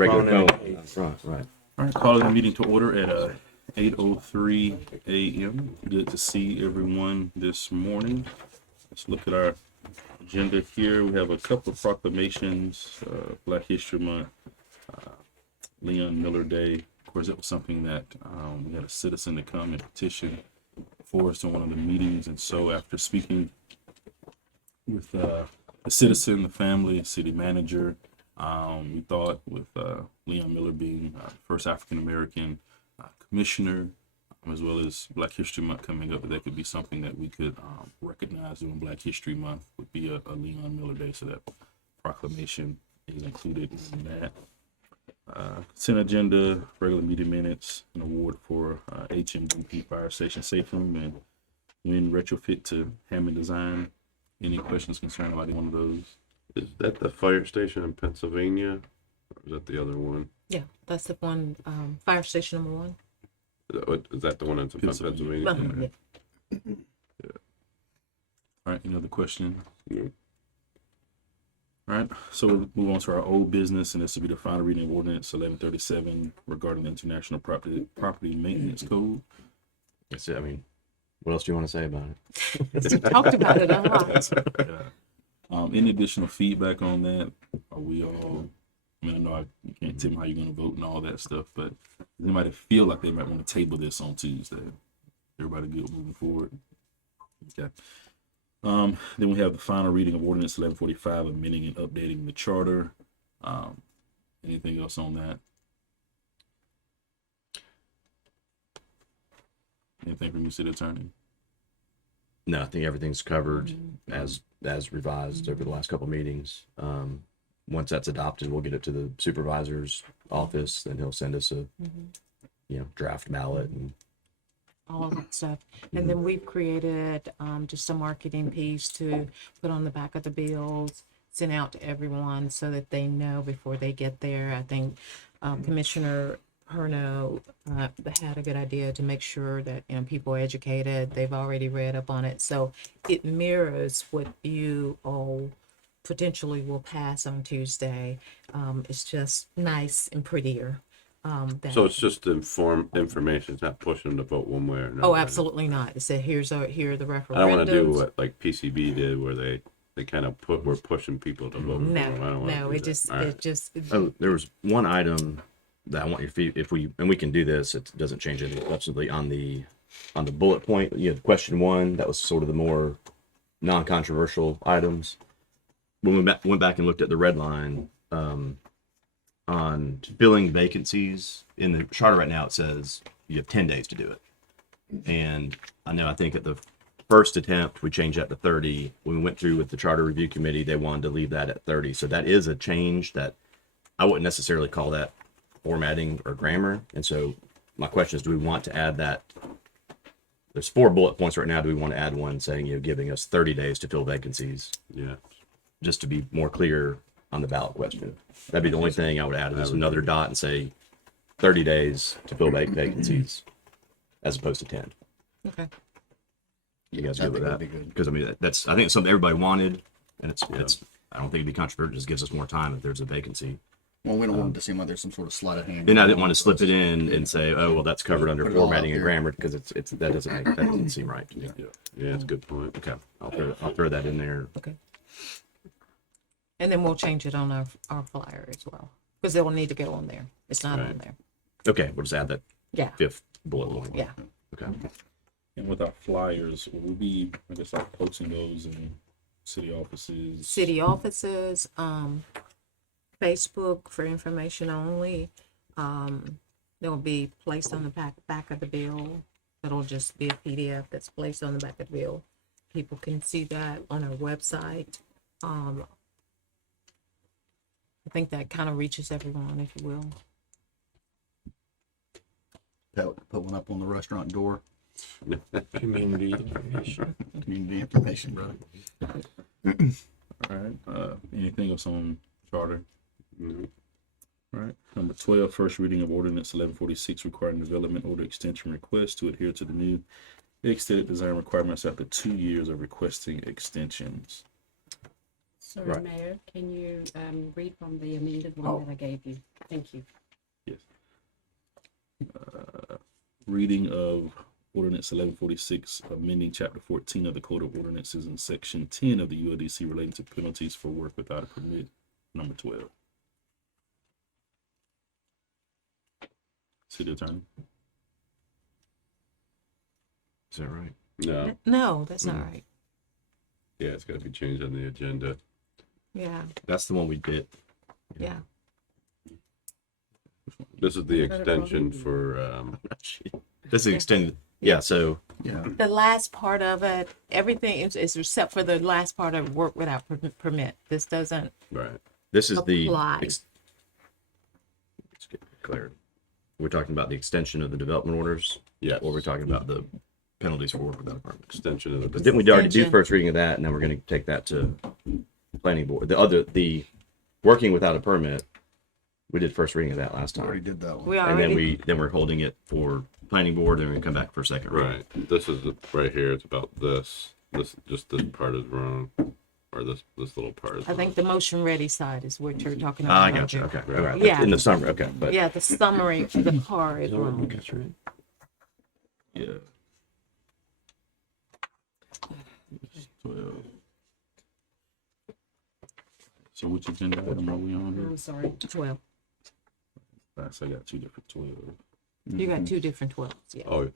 Regular. Phone Right. All right, calling the meeting to order at 8:03 a.m. Good to see everyone this morning. Let's look at our agenda here. We have a couple of proclamations, Black History Month, Leon Miller Day. Of course, it was something that we had a citizen to come and petition for us in one of the meetings. And so after speaking with the citizen, the family, city manager, we thought with Leon Miller being first African-American commissioner, as well as Black History Month coming up, that could be something that we could recognize during Black History Month would be a Leon Miller Day. So that proclamation is included in that. Consent agenda, regular meeting minutes, an award for HMDP Fire Station Safe Room and Lynn retrofit to Hammond Design. Any questions concerning about one of those? Is that the fire station in Pennsylvania? Or is that the other one? Yeah, that's the one, fire station number one. Is that the one that's in Pennsylvania? Yeah. All right, any other questions? Yeah. All right, so we'll move on to our old business, and this will be the final reading of ordinance 1137 regarding the International Property Maintenance Code. That's it. I mean, what else do you want to say about it? We talked about it a lot. Any additional feedback on that? Are we all, I mean, I know you can't tell me how you're going to vote and all that stuff, but does anybody feel like they might want to table this on Tuesday? Everybody good moving forward? Okay. Then we have the final reading of ordinance 1145, amending and updating the charter. Anything else on that? Anything from you, city attorney? No, I think everything's covered as revised over the last couple of meetings. Once that's adopted, we'll get it to the supervisor's office, then he'll send us a draft ballot and All of that stuff. And then we've created just a marketing piece to put on the back of the bills, send out to everyone so that they know before they get there. I think Commissioner Perno had a good idea to make sure that people are educated. They've already read up on it. So it mirrors what you all potentially will pass on Tuesday. It's just nice and prettier. So it's just information. It's not pushing them to vote one way or another. Oh, absolutely not. It said here are the referendums. I don't want to do what like PCB did, where they kind of were pushing people to vote. No, I don't wanna no, do it that. just. Oh, there was one item that I want your feet, and we can do this, it doesn't change anything substantively on the bullet point. You had question one, that was sort of the more non-controversial items. When we went back and looked at the red line, on filling vacancies in the charter right now, it says you have 10 days to do it. And I think at the first attempt, we changed that to 30. When we went through with the charter review committee, they wanted to leave that at 30. So that is a change that I wouldn't necessarily call that formatting or grammar. And so my question is, do we want to add that? There's 4 bullet points right now. Do we want to add one saying, giving us 30 days to fill vacancies? Yeah. Just to be more clear on the ballot question. That'd be the only thing I would add, is another dot and say 30 days to fill vacancies as opposed to 10. Okay. You guys good with that? Because I think it's something everybody wanted, and it's I don't think it'd be controversial. It just gives us more time if there's a vacancy. Well, we don't want it to seem like there's some sort of sleight of hand. And I didn't want to slip it in and say, oh, well, that's covered under formatting and grammar, because that doesn't seem right to me. Yeah, that's a good point. Okay, I'll throw that in there. Okay. And then we'll change it on our flyer as well, because it will need to go on there. It's not on there. Okay, we'll just add that Yeah. 5th bullet point. Yeah. Okay. And with our flyers, will we be, I guess, like posting those in city offices? City offices, Facebook for information only. They'll be placed on the back of the bill. It'll just be a PDF that's placed on the back of the bill. People can see that on our website. I think that kind of reaches everyone, if you will. Put one up on the restaurant door. Community information. Community information, brother. All right. Anything else on charter? Mm-hmm. All right. Number 12, first reading of ordinance 1146 requiring development order extension request to adhere to the new extended design requirements after 2 years of requesting extensions. Sorry, Right. Mayor, can you read from the amended one that I gave you? Thank you. Yes. Reading of Ordinance 1146, amending Chapter 14 of the Code of Ordinances in Section 10 of the ULDC relating to penalties for work without a permit, number 12. City Attorney. Is that right? No, No, that's not right. yeah, it's gotta be changed on the agenda. Yeah, That's the one we did. yeah. This is the extension for, This is extended. Yeah. So Yeah. The last part of it, everything is except for the last part of work without permit. This doesn't right, this is the apply. let's get clarity. We're talking about the extension of the development orders, yes, or we're talking about the penalties for work without a permit. extension of the, Didn't we already do Extension. first reading of that, and then we're going to take that to planning board? The working without a permit, we did first reading of that last We already time, did that one. We and already, then we're holding it for planning board, and we come back for second reading. right, this is, right here, it's about this, just this part is wrong, or this little part is I think wrong. the motion ready side is what you're talking Ah, about. I got you. right Okay, Right. all right. Yeah. In the summary, okay, but there. Yeah, the summary of the car is wrong. That's right. Yeah. 12. So which agenda item are we on here? I'm sorry. 12. Last, I got two different 12. You got two different 12s, yeah. Oh, it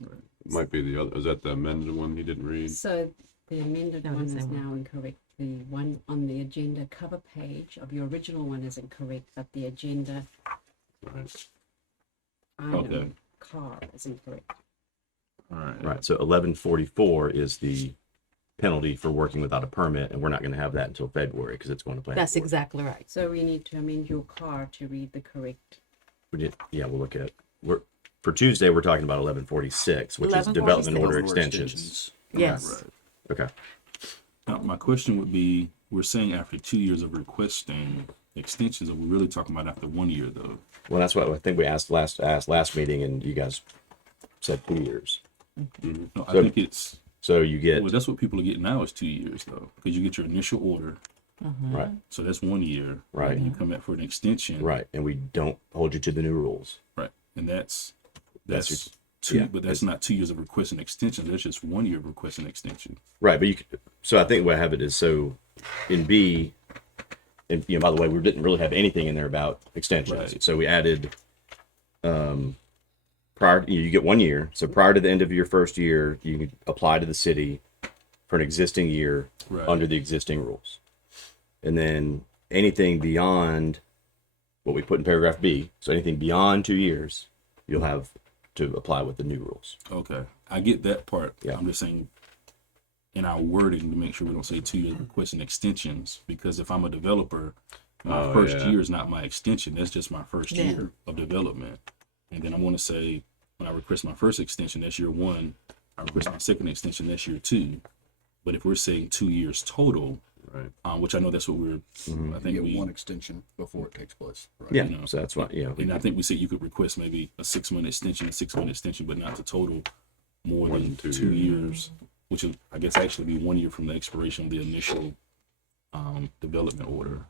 might be the other, is that the amended one you didn't read? So the amended No, one the is same one. now incorrect. The one on the agenda cover page of your original one is incorrect, but the agenda Right, item Okay. car is incorrect. All right. Right. So 1144 is the penalty for working without a permit, and we're not going to have that until February because it's going to planning That's board. exactly right. So we need to amend your car to read the correct. We did. Yeah, we'll look at. For Tuesday, we're talking about 1146, which is development 1146. order Order extensions. Yes. Okay. Now, my question would be, we're saying after 2 years of requesting extensions, are we really talking about after 1 year though? Well, that's what I think we asked last meeting, and you guys said 2 years. No, I So- think it's, So you get well, that's what people are getting now is 2 years though, because you get your initial order, right, so that's 1 year. Right. And you come back for an extension. right, and we don't hold you to the new rules. Right. And that's That's two, yeah, but that's not 2 years of requesting extension. That's just 1 year of requesting extension. Right, but you could, so I think what I have it is so in B, and by the way, we didn't really have anything in there about extensions. Right. So we added prior you get 1 year. So prior to the end of your first year, you can apply to the city for an existing year Right. under the existing rules. And then anything beyond what we put in paragraph B, so anything beyond 2 years, you'll have to apply with the new rules. Okay, I get that part. Yeah. I'm just saying in our wording to make sure we don't say 2 years requesting extensions, because if I'm a developer, my Oh, first yeah. year is not my extension. That's just my first Yeah. year of development. And then I want to say when I request my first extension, that's year one. I request my second extension, that's year two. But if we're saying 2 years total, right. Which I know that's what we're, I You think get we, one extension before it takes place. Right? Yeah, You know. so that's what, and I think we said you could request maybe a 6-month extension, a 6-month extension, but not to total more than 2 years, which will, I guess, actually be 1 year from the expiration of the initial development order.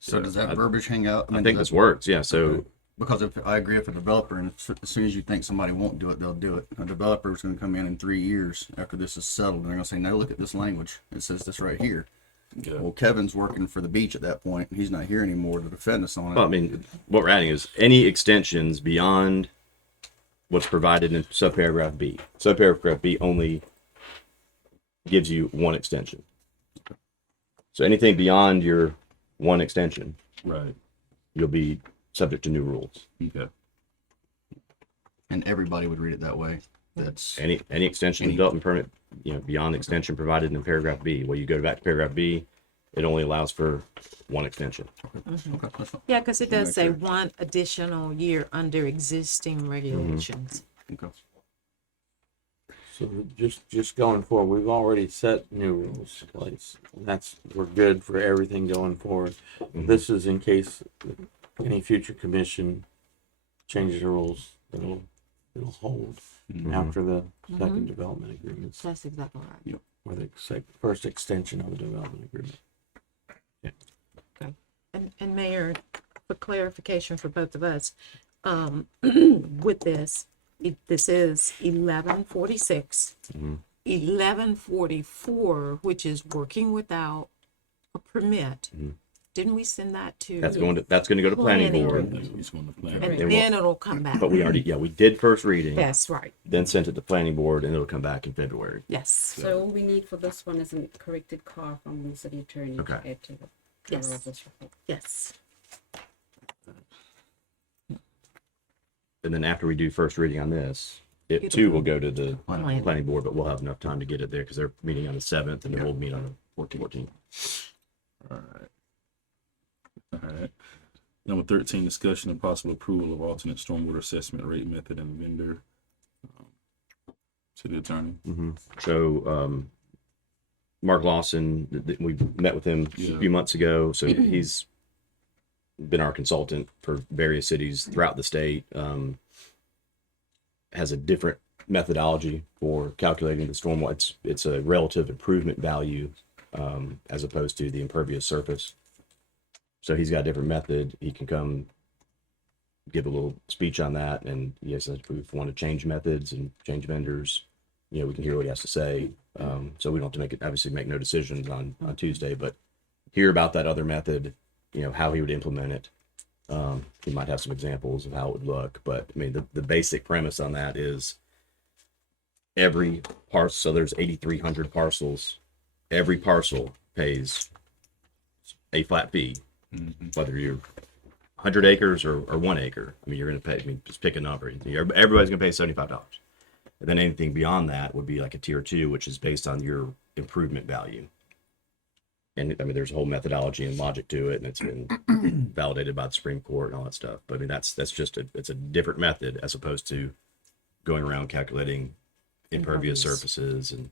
So does that I- verbiage hang out? I think does this that- works. Yeah. So Because if I agree with a developer, and as soon as you think somebody won't do it, they'll do it. A developer is going to come in 3 years after this is settled, and they're going to say, "No, look at this language. It says this right here." Yeah. Well, Kevin's working for the beach at that point. He's not here anymore to defend us on it. well, I mean, what we're adding is any extensions beyond what's provided in subparagraph B. Subparagraph B only gives you one extension. So anything beyond your one extension, Right. you'll be subject to new rules. Okay. And everybody would read it that way. That's Any extension of development permit, beyond the extension provided in paragraph B. Well, you go back to paragraph B, it only allows for one extension. okay. That's fine. Yeah, because it does Make say sure. one additional year under existing regulations. Okay. So just going forward, we've already set new rules in place. We're good for everything going forward. This is in case any future commission changes the rules, it'll hold after the second development agreements That's exactly right. where for the first extension of the development agreement. And Mayor, for clarification for both of us, with this, this is 1146, 1144, which is working without a permit. Didn't we send that to? That's going to go to planning Planning board. board. He's going to plan. And And then it'll come back. But we already, we did first reading, That's right. then sent it to planning board, and it'll come back in February. Yes. So all we need for this one is a corrected car from the city attorney Okay. to add to the Yes. cover of this report. Yes. And then after we do first reading on this, it It'll too go- will go to the Planning. planning board, but we'll have enough time to get it there because they're meeting on the 7th, and then we'll meet on the 14th. All right. All right. Number 13, discussion and possible approval of alternate stormwater assessment rate method and vendor. City attorney. So, Mark Lawson, we met with him a few months ago. So he's been our consultant for various cities throughout the state. Has a different methodology for calculating the stormwater. It's a relative improvement value as opposed to the impervious surface. So he's got a different method. He can come give a little speech on that, and yes, if we want to change methods and change vendors, we can hear what he has to say. So we don't have to obviously make no decisions on Tuesday, but hear about that other method, how he would implement it. He might have some examples of how it would look, but I mean, the basic premise on that is every parcel, so there's 8,300 parcels. Every parcel pays a flat fee, whether you're 100 acres or 1 acre. I mean, you're going to pay, just pick a number. Everybody's going to pay $75. And then anything beyond that would be like a tier 2, which is based on your improvement value. And I mean, there's a whole methodology and logic to it, and it's been validated by the Supreme Court and all that stuff. But I mean, that's just it's a different method as opposed to going around calculating impervious surfaces and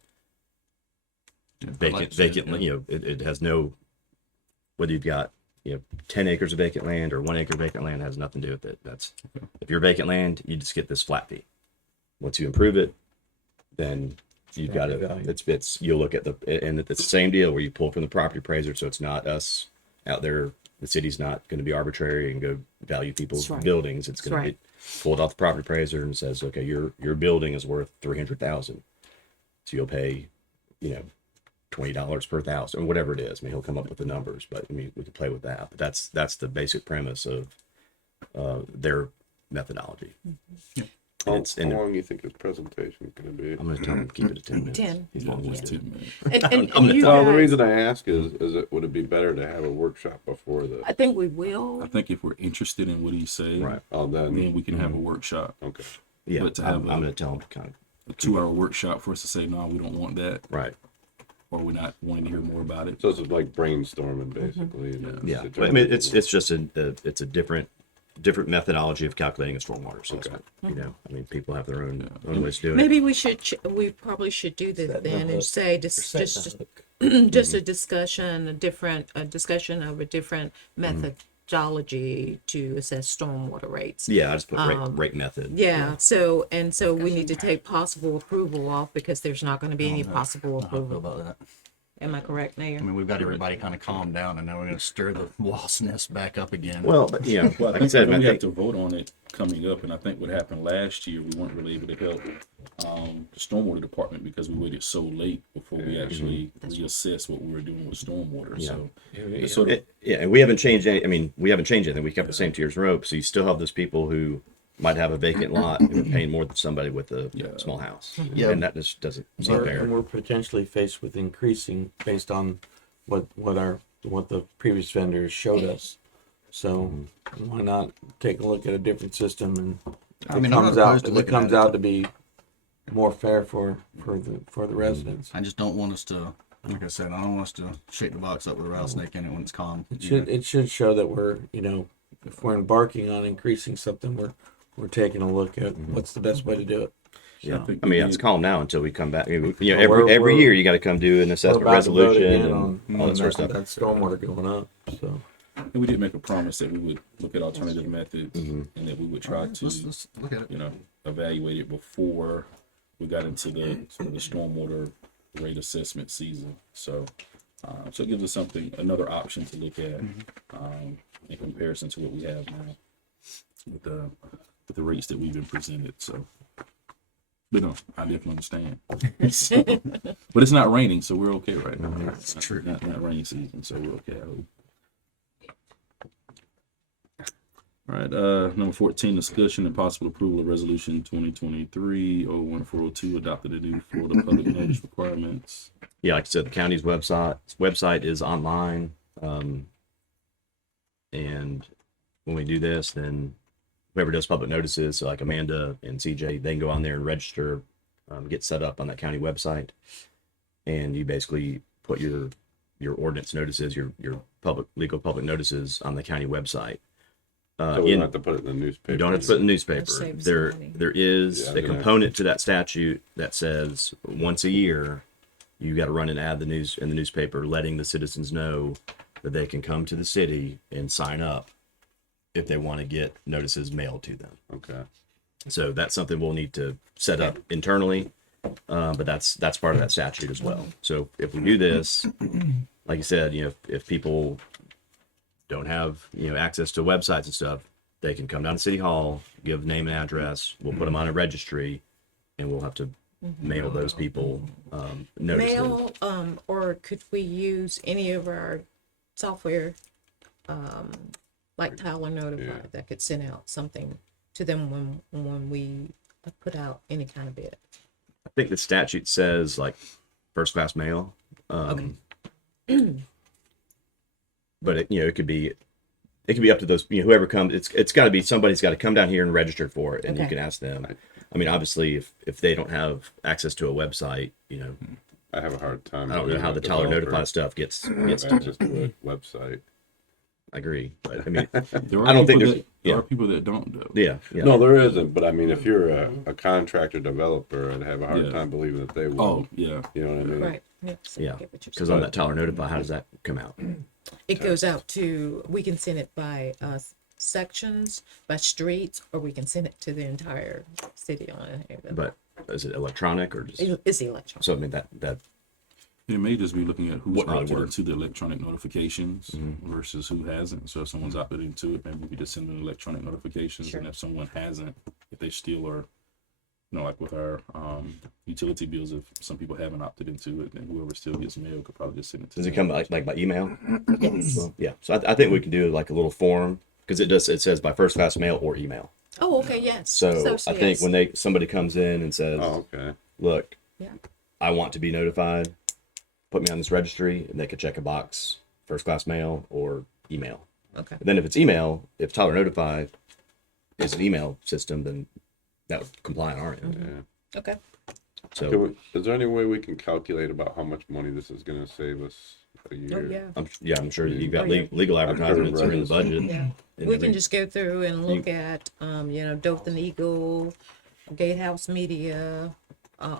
vacant. It has no, whether you've got 10 acres of vacant land or 1 acre vacant land, has nothing to do with it. That's if you're vacant land, you just get this flat fee. Once you improve it, then you've got it. You'll look at and it's the same deal where you pull from the property appraiser, so it's not us out there. The city's not going to be arbitrary and go value people's buildings. It's going to be pulled off the property appraiser and says, okay, your building is worth $300,000, so you'll pay, $20 per thousand or whatever it is. I mean, he'll come up with the numbers, but I mean, we can play with that. But that's the basic premise of their methodology. How long do you think his presentation is going to be? I'm going to tell him to keep it at 10 minutes. 10. He's Yeah, long just winded. 10 minutes. And you Well, the guys, reason I ask is would it be better to have a workshop before the? I think we will. I think if we're interested in what he's saying, Right. Oh, then then we can have a workshop, okay. Yeah, But to I'm have going to tell him to kind of a 2-hour workshop for us to say, no, we don't want that, right. or we're not wanting to hear more about it. So it's like brainstorming basically. and then Yeah, sit but I down mean, and- it's just it's a different methodology of calculating a stormwater assessment. I mean, people have their own ways to do it. Maybe we probably should do this then and say just a discussion, a discussion of a different methodology to assess stormwater rates. Yeah, I just put rate method. Yeah, so we need to take possible approval off because there's not gonna be any possible I feel approval. about that. Am I correct, Mayor? I mean, we've got everybody kind of calmed down, and now we're going to stir the wasp nest back up again. Well, but Well, I like I think said, we I have think to vote on it coming up, and I think what happened last year, we weren't really able to help the stormwater department because we waited so late before we actually reassessed what we were doing with stormwater. So it's sort of and we haven't changed any. I mean, we haven't changed anything. We kept the same 2 years in a row. So you still have those people who might have a vacant lot and are paying more than somebody with a small house. Yeah. And that just doesn't seem And fair. we're potentially faced with increasing based on what the previous vendors showed us. So why not take a look at a different system and I mean, I'm not comes out opposed to if it looking comes at it. out to be more fair for the residents. I just don't want us to, like I said, I don't want us to shake the box up with a rattlesnake in it when it's calm. It should show that we're if we're embarking on increasing something, we're taking a look at what's the best way to do it. Yeah. think I mean, we it's need- calm now until we come back. Well, Every we're- year you got to come do an We're assessment about to vote resolution again and all that sort of stuff. that stormwater going up. So and we did make a promise that we would look at alternative methods and that we would try to Let's look at it. evaluate it before we got into the sort of the stormwater rate assessment season. So, so it gives us another option to look at in comparison to what we have now with the rates that we've been presented. So, but no, I definitely understand. But it's not raining, so we're okay right now. That's true. Not rainy season, so we're okay. I hope. All right, number 14, discussion and possible approval of resolution 2023-01402, adopted the new Florida public notice requirements. Yeah, like I said, the county's website is online. And when we do this, then whoever does public notices, so like Amanda and CJ, they can go on there and register, get set up on that county website. And you basically put your ordinance notices, your legal public notices on the county website. So we don't have to put it in the newspaper. You don't have to put it in the newspaper. saves There money. is Yeah, a component to that statute that says once a year you got to run an ad in the newspaper letting the citizens know that they can come to the city and sign up if they want to get notices mailed to them. Okay. So that's something we'll need to set up internally, but that's part of that statute as well. So if we do this, like you said, if people don't have access to websites and stuff, they can come down to City Hall, give name and address. We'll put them on a registry, and we'll have to mail those people notices. Mail, or could we use any of our software, like Tyler Notify, that could send out something to them when we put out any kind of bid? I think the statute says like first class mail. But it could be up to those, whoever comes. It's got to be somebody's got to come down here and register for it, and you Okay. can ask them. I mean, obviously, if they don't have access to a website, I have a hard time. I don't know how the Tyler Notify stuff gets access to. to a website. I agree, but I mean, There are I don't think people there's. there Yeah, are people that don't though. yeah. No, there isn't. But I mean, if you're a contractor developer, I'd have a hard Yeah. time believing that they would. Oh yeah. You know what I mean? Right. Yes, I Yeah, get what you're because saying. on that Tyler Notify, how does that come out? It goes out we can send it by sections, by streets, or we can send it to the entire city on it. But is it electronic or just? It's electronic. So I mean that It may just be looking at who's What really opted works. into the electronic notifications versus who hasn't. So if someone's opted into it, maybe we just send them electronic notifications. Sure. And if someone hasn't, if they still are, like with our utility bills, if some people haven't opted into it, then whoever still gets mail could probably just send it to does it them. come like by email? Yes. Well, yeah. So I think we can do like a little form because it says by first class mail or email. Oh, okay, yes. So I think yes. when somebody comes in and says, Oh, okay. look, Yeah. I want to be notified, put me on this registry, and they could check a box, first class mail or email. Okay. And then if it's email, if Tyler Notify is an email system, then that would comply on our end. Yeah. Okay. So Is there any way we can calculate about how much money this is going to save us a year? Oh, yeah. I'm sure that you've got Oh, yeah. legal advertisements are in the budget. Yeah. And We every- can just go through and look at, Dothan Eagle, Gatehouse Media,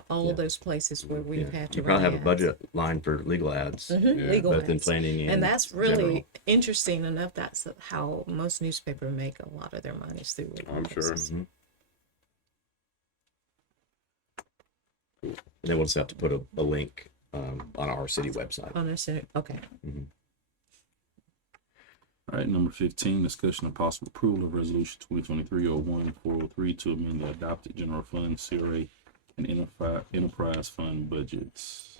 all of those places where we've yeah. had to You probably have run a budget line for legal ads, ads. Yeah. Legal both in ads. planning and And that's really general. interesting enough. That's how most newspapers make a lot of their money is through legal I'm sure. cases. Mhm. And then we'll just have to put a link on our city website. On this, okay. All right, number 15, discussion of possible approval of resolution 2023-01403 to amend the adopted general fund, CRA, and enterprise fund budgets.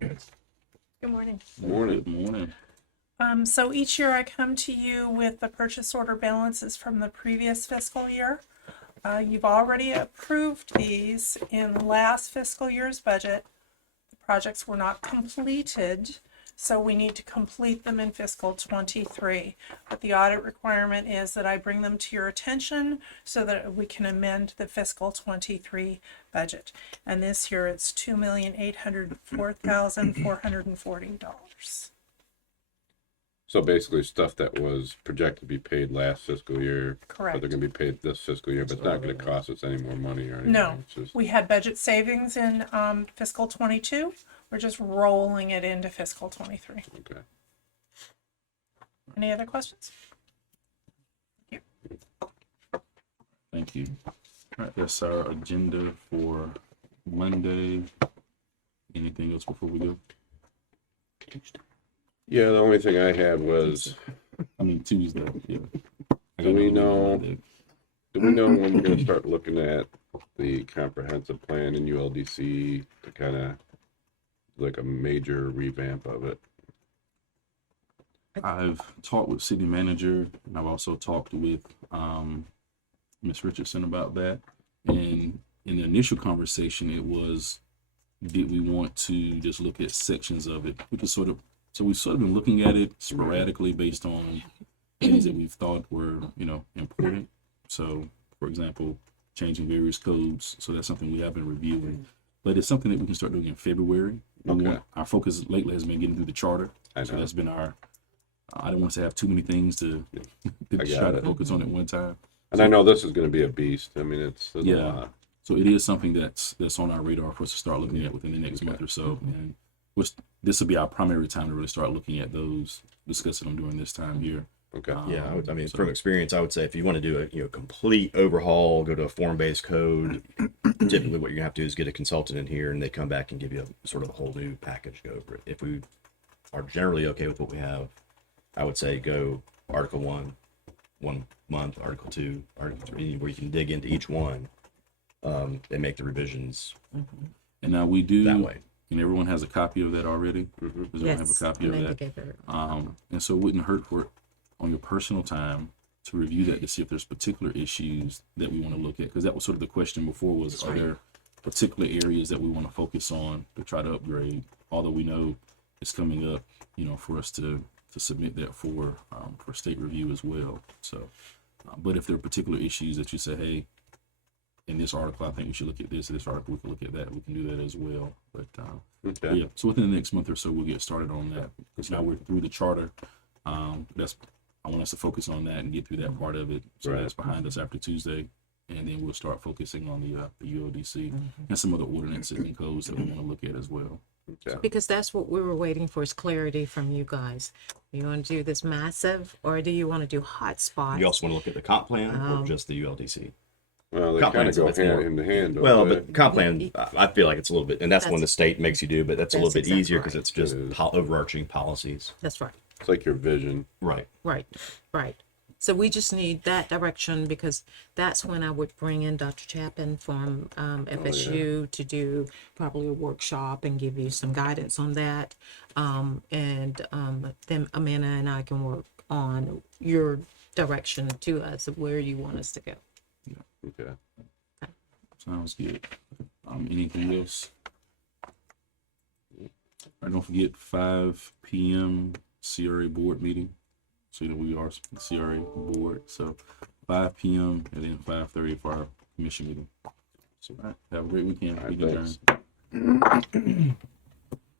Good morning. Morning. Good morning. So each year I come to you with the purchase order balances from the previous fiscal year. You've already approved these in last fiscal year's budget. The projects were not completed, so we need to complete them in fiscal 23. But the audit requirement is that I bring them to your attention so that we can amend the fiscal 23 budget. And this year it's $2,804,440. So basically, stuff that was projected to be paid last fiscal year, but Correct. they're going to be paid this fiscal year, but it's not going to cost us any more money or anything. No. It's just, We had budget savings in fiscal 22. We're just rolling it into fiscal 23. okay. Any other questions? Thank you. All right, that's our agenda for Monday. Anything else before we go? Yeah, the only thing I had was, I mean, Tuesday. Yeah. I Do got we another meeting know- Monday. do we know when we're gonna start looking at the comprehensive plan in ULDC to kind of like a major revamp of it? I've talked with city manager, and I've also talked with Ms. Richardson about that. And in the initial conversation, it was, did we want to just look at sections of it? We could sort of, so we've sort of been looking at it sporadically based on things that we've thought were, important. So, for example, changing various codes. So that's something we have been reviewing. But it's something that we can start doing in February. Okay. Our focus lately has been getting through the charter. I So know. that's been our, I don't want to have too many things to I try got to it. focus on at one time. And I know this is gonna be a beast. I mean, it's a Yeah. lot. So it is something that's on our radar for us to start looking at within the next month or so. And this will be our primary time to really start looking at those, discussing them during this time here. Okay. Yeah, I mean, So- from experience, I would say if you want to do a complete overhaul, go to a form-based code. Typically, what you're gonna have to do is get a consultant in here, and they come back and give you a sort of a whole new package to go over it. If we are generally okay with what we have, I would say go Article 1 month, Article 2, Article 3, where you can dig into each one and make the revisions And now we do, that way. and everyone has a copy of that already. Does everyone have a Yes, copy of Linda that? gave her- And so it wouldn't hurt for, on your personal time, to review that to see if there's particular issues that we want to look at. Because that was sort of the question before was, are there particular areas that we want to focus on to try to upgrade? Although we know it's coming up, for us to submit that for state review as well. So, but if there are particular issues that you say, hey, in this article, I think we should look at this. In this article, we can look at that. We can do that as well. But Okay. yeah, so within the next month or so, we'll get started on that because now we're through the charter. I want us to focus on that and get through that part of it. So Right. that's behind us after Tuesday, and then we'll start focusing on the ULDC and some other ordinances and codes that we want to look at as well. Okay. Because that's what we were waiting for, is clarity from you guys. You want to do this massive, or do you want to do hotspots? You also want to look at the comp plan or Um, just the ULDC? Well, they Comp kind of plan's go it's more- hand in hand. don't Well, they? but comp plan, I feel like it's a little bit, and that's one the That's- state makes you do, but that's a little That's bit exactly easier because right. it's just It is. overarching policies. That's right. It's like your vision. Right. Right, right. So we just need that direction because that's when I would bring in Dr. Chapin from FSU to do probably a workshop and give you some guidance on that. And then Amanda and I can work on your direction to us of where you want us to go. Okay. Sounds good. Anything else? All right, don't forget 5 p.m. CRA board meeting. So we are CRA board. So 5 p.m. and then 5:30 for our commission meeting. So all right, have a great weekend. All right, Meeting thanks. adjourned.